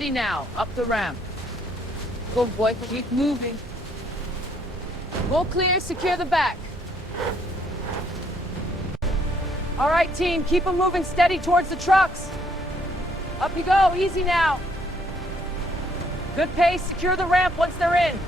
steady now, up the ramp. Go boy, keep moving. All clear, secure the back. All right, team, keep them moving steady towards the trucks. Up you go, easy now. Good pace, secure the ramp once they're in.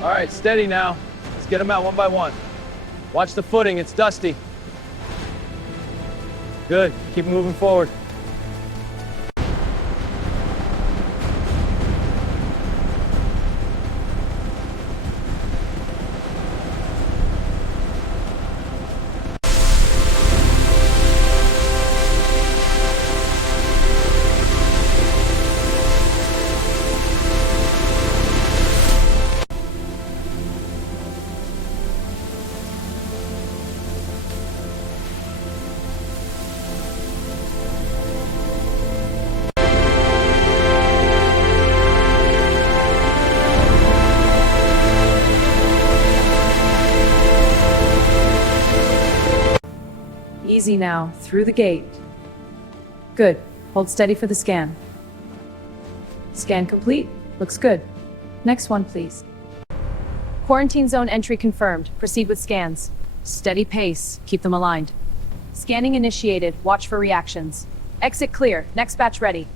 All right, steady now. Let's get them out one by one. Watch the footing, it's dusty. Good, keep moving forward. Easy now, through the gate. Good. Hold steady for the scan. Scan complete. Looks good. Next one, please. Quarantine zone entry confirmed. Proceed with scans. Steady pace. Keep them aligned. Scanning initiated. Watch for reactions. Exit clear. Next batch ready.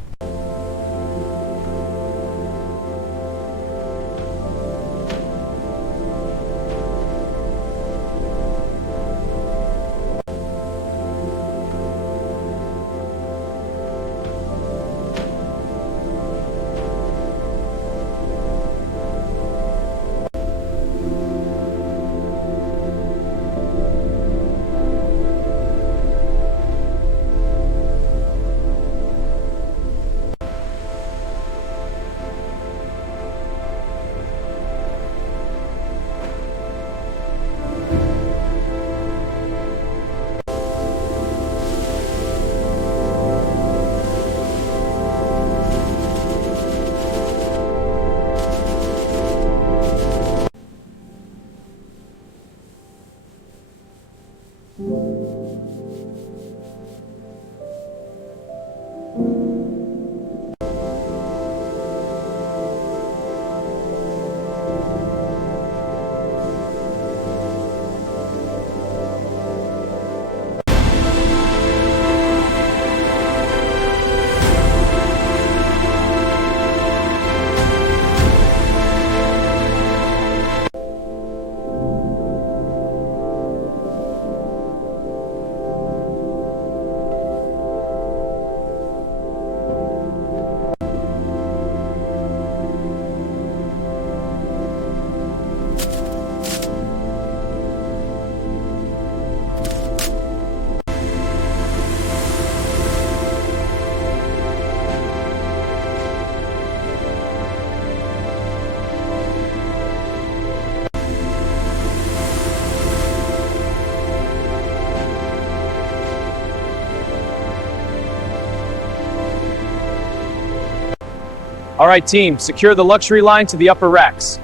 All right, team, secure the luxury line to the upper racks.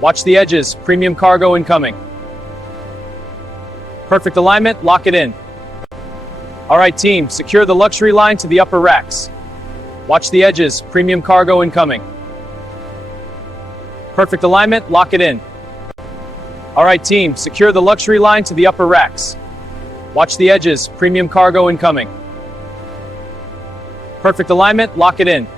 Watch the edges, premium cargo incoming. Perfect alignment, lock it in. All right, team, secure the luxury line to the upper racks. Watch the edges, premium cargo incoming. Perfect alignment, lock it in. All right, team, secure the luxury line to the upper racks. Watch the edges, premium cargo incoming. Perfect alignment, lock it in.